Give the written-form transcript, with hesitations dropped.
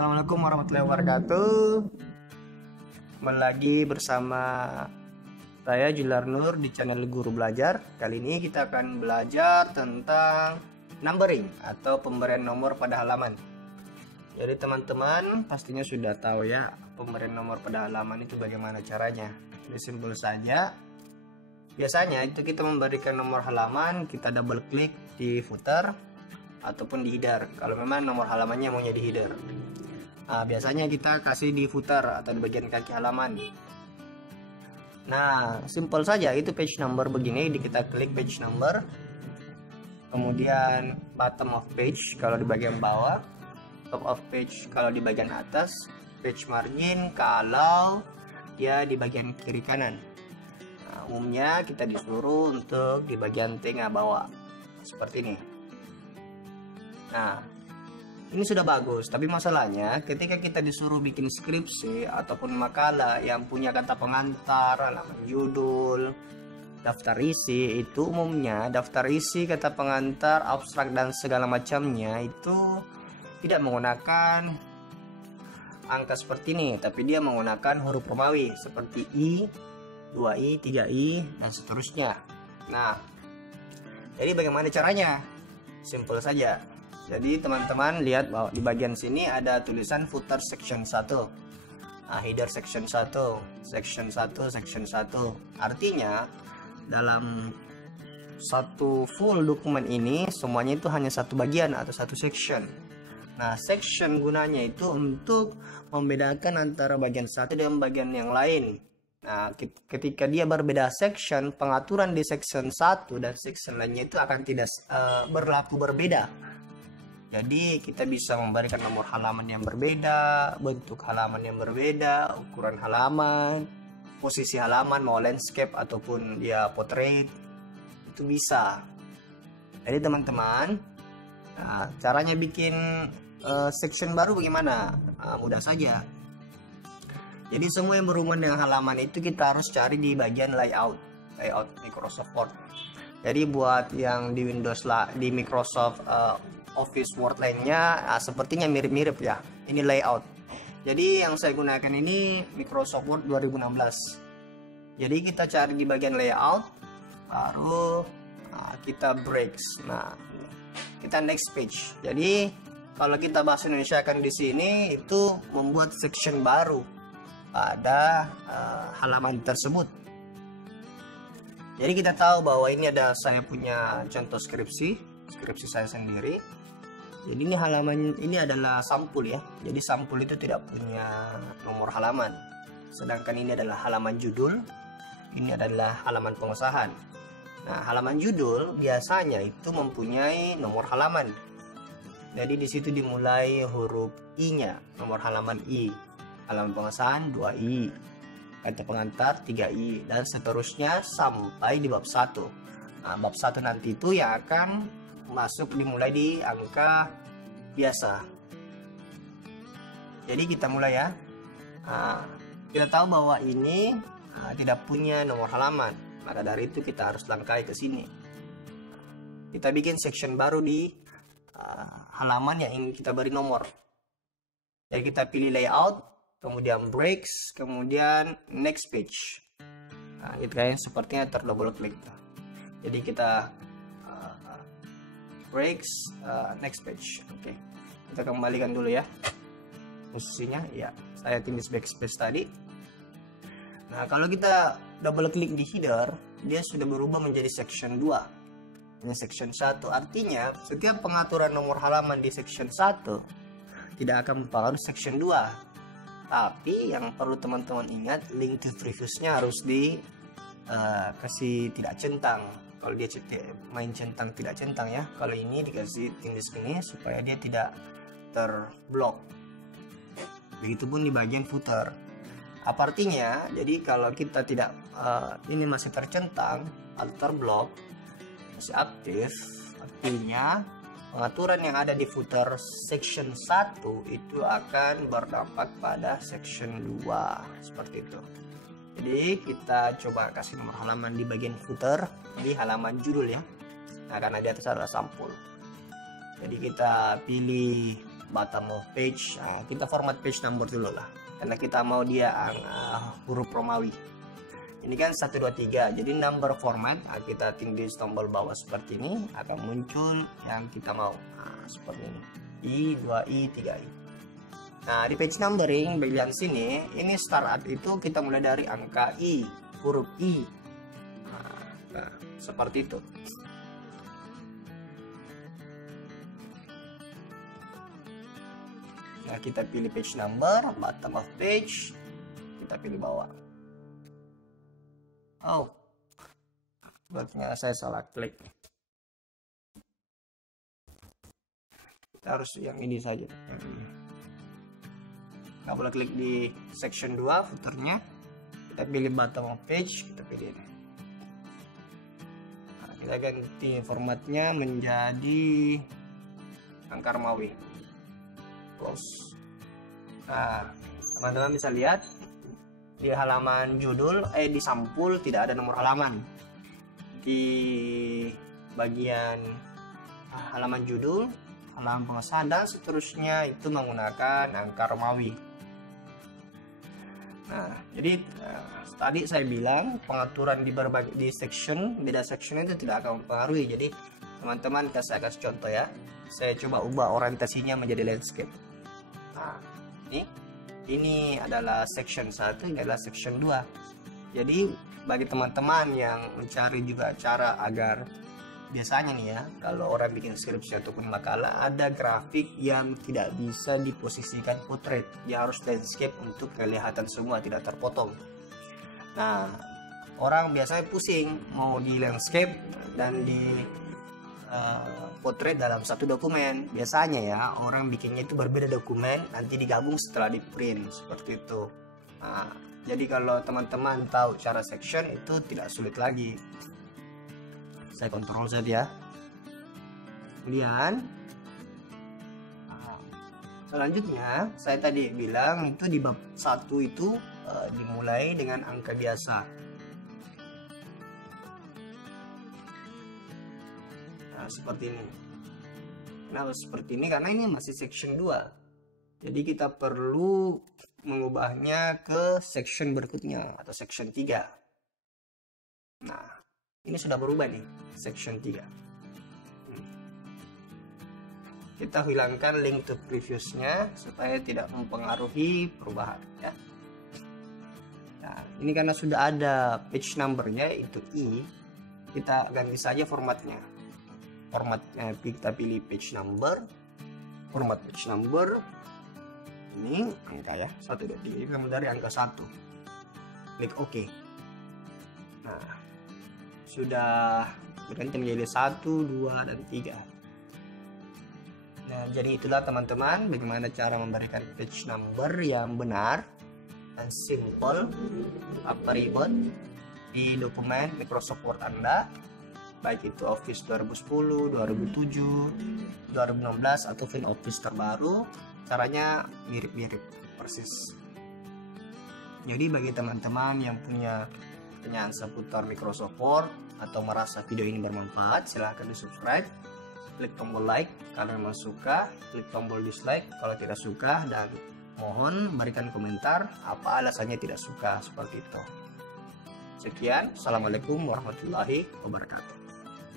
Assalamualaikum warahmatullahi wabarakatuh. Kembali lagi bersama saya Jular Nur di channel Guru Belajar. Kali ini kita akan belajar tentang numbering atau pemberian nomor pada halaman. Jadi teman-teman pastinya sudah tahu ya pemberian nomor pada halaman itu bagaimana caranya. Ini simpel saja. Biasanya itu kita memberikan nomor halaman, kita double klik di footer ataupun di header. Kalau memang nomor halamannya maunya di header. Nah, biasanya kita kasih di footer atau di bagian kaki halaman. Nah, simple saja, itu page number begini, kita klik page number. Kemudian bottom of page kalau di bagian bawah, top of page kalau di bagian atas, page margin kalau dia di bagian kiri kanan. Nah, umumnya kita disuruh untuk di bagian tengah bawah. Seperti ini. Nah, ini sudah bagus, tapi masalahnya ketika kita disuruh bikin skripsi ataupun makalah yang punya kata pengantar, halaman judul, daftar isi, itu umumnya daftar isi, kata pengantar, abstrak dan segala macamnya itu tidak menggunakan angka seperti ini, tapi dia menggunakan huruf Romawi seperti I, 2I, 3I, dan seterusnya. Nah, jadi bagaimana caranya? Simple saja. Jadi teman-teman lihat bahwa di bagian sini ada tulisan footer section 1. Nah, header section 1, section 1, section 1. Artinya dalam satu full dokumen ini semuanya itu hanya satu bagian atau satu section. Nah, section gunanya itu untuk membedakan antara bagian satu dengan bagian yang lain. Nah, ketika dia berbeda section, pengaturan di section 1 dan section lainnya itu akan tidak berlaku berbeda. Jadi kita bisa memberikan nomor halaman yang berbeda, bentuk halaman yang berbeda, ukuran halaman, posisi halaman, mau landscape ataupun dia portrait, itu bisa. Jadi teman-teman, nah, caranya bikin section baru bagaimana? Nah, mudah saja. Jadi semua yang berhubungan dengan halaman itu kita harus cari di bagian layout Microsoft Word. Jadi buat yang di Windows di Microsoft Office Word lainnya sepertinya mirip-mirip ya. Ini layout. Jadi yang saya gunakan ini Microsoft Word 2016. Jadi kita cari di bagian layout, baru kita breaks. Nah, kita next page. Jadi kalau kita bahasa Indonesia kan di sini itu membuat section baru pada halaman tersebut. Jadi kita tahu bahwa ini ada saya punya contoh skripsi saya sendiri. Jadi ini halaman ini adalah sampul ya. Jadi sampul itu tidak punya nomor halaman. Sedangkan ini adalah halaman judul. Ini adalah halaman pengesahan. Nah, halaman judul biasanya itu mempunyai nomor halaman. Jadi di situ dimulai huruf I-nya, nomor halaman I. Halaman pengesahan 2I. Kata pengantar 3I dan seterusnya sampai di bab 1. Nah, bab 1 nanti itu yang akan masuk dimulai di angka biasa. Jadi kita mulai ya. Nah, kita tahu bahwa ini tidak punya nomor halaman, maka dari itu kita harus langkai ke sini. Kita bikin section baru di halaman yang ingin kita beri nomor. Jadi kita pilih layout, kemudian breaks, kemudian next page. Nah, itu kayak sepertinya terdouble klik. Jadi kita breaks, next page. Oke, kita kembalikan dulu ya posisinya. Ya, saya tindis backspace tadi. Nah, kalau kita double klik di header, dia sudah berubah menjadi section 2. Ini section 1. Artinya setiap pengaturan nomor halaman di section 1 tidak akan mempengaruhi section 2. Tapi yang perlu teman-teman ingat, link to previousnya harus kasih tidak centang. Kalau dia main centang tidak centang ya. Kalau ini dikasih tindis ini supaya dia tidak terblok. Begitupun di bagian footer. Apa artinya? Jadi kalau kita tidak ini masih tercentang atau terblok, masih aktif, artinya pengaturan yang ada di footer section 1 itu akan berdampak pada section 2. Seperti itu. Jadi kita coba kasih nomor halaman di bagian footer, di halaman judul ya. Nah, karena di atas adalah sampul. Jadi kita pilih bottom of page. Nah, kita format page number dulu lah, karena kita mau dia huruf Romawi. Ini kan 1 2 3, jadi number format. Nah, kita tinggi tombol bawah seperti ini, akan muncul yang kita mau. Nah, seperti ini, I 2I 3I. Nah, di page numbering bagian sini, ini startup itu kita mulai dari angka I, huruf I. Nah, seperti itu. Nah, kita pilih page number, bottom of page, kita pilih bawah. Oh, sebetulnya saya salah klik. Kita harus yang ini saja. Nggak boleh klik di section 2 footernya. Kita pilih bottom of page, kita pilih ini. Nah, kita ganti formatnya menjadi angka Romawi. Close. Nah, teman-teman bisa lihat di halaman judul, di sampul tidak ada nomor halaman. Di bagian halaman judul, halaman pengesahan dan seterusnya itu menggunakan angka Romawi. Nah, jadi tadi saya bilang pengaturan di section, beda section itu tidak akan mempengaruhi. Jadi teman-teman, saya kasih contoh ya. Saya coba ubah orientasinya menjadi landscape. Nah, ini adalah section 1, ini adalah section 2. Jadi bagi teman-teman yang mencari juga cara agar biasanya nih ya, kalau orang bikin skripsi ataupun makalah, ada grafik yang tidak bisa diposisikan portrait, dia harus landscape untuk kelihatan semua, tidak terpotong. Nah, orang biasanya pusing mau di landscape dan di portrait dalam satu dokumen. Biasanya ya, orang bikinnya itu berbeda dokumen, nanti digabung setelah di print, seperti itu. Nah, jadi kalau teman-teman tahu cara section itu tidak sulit lagi. Saya kontrol saja. Kemudian selanjutnya saya tadi bilang itu di bab 1 itu dimulai dengan angka biasa. Nah, seperti ini. Nah, seperti ini karena ini masih section 2. Jadi kita perlu mengubahnya ke section berikutnya atau section 3. Nah, ini sudah berubah nih, section 3. Kita hilangkan link to previousnya supaya tidak mempengaruhi perubahan ya. Nah, ini karena sudah ada page numbernya itu I, kita ganti saja formatnya. Formatnya kita pilih page number, format page number. Ini angka ya, 1 2 3, kita mulai dari angka 1. Klik OK. Nah, sudah berganti menjadi 1, 2, dan 3. Nah, jadi itulah teman-teman bagaimana cara memberikan page number yang benar dan simple, tanpa ribet di dokumen Microsoft Word Anda, baik itu Office 2010, 2007, 2016 ataupun Office terbaru. Caranya mirip-mirip persis. Jadi bagi teman-teman yang punya pertanyaan seputar Microsoft Word atau merasa video ini bermanfaat, silahkan di subscribe, klik tombol like kalau memang suka, klik tombol dislike kalau tidak suka, dan mohon berikan komentar apa alasannya tidak suka, seperti itu. Sekian, assalamualaikum warahmatullahi wabarakatuh.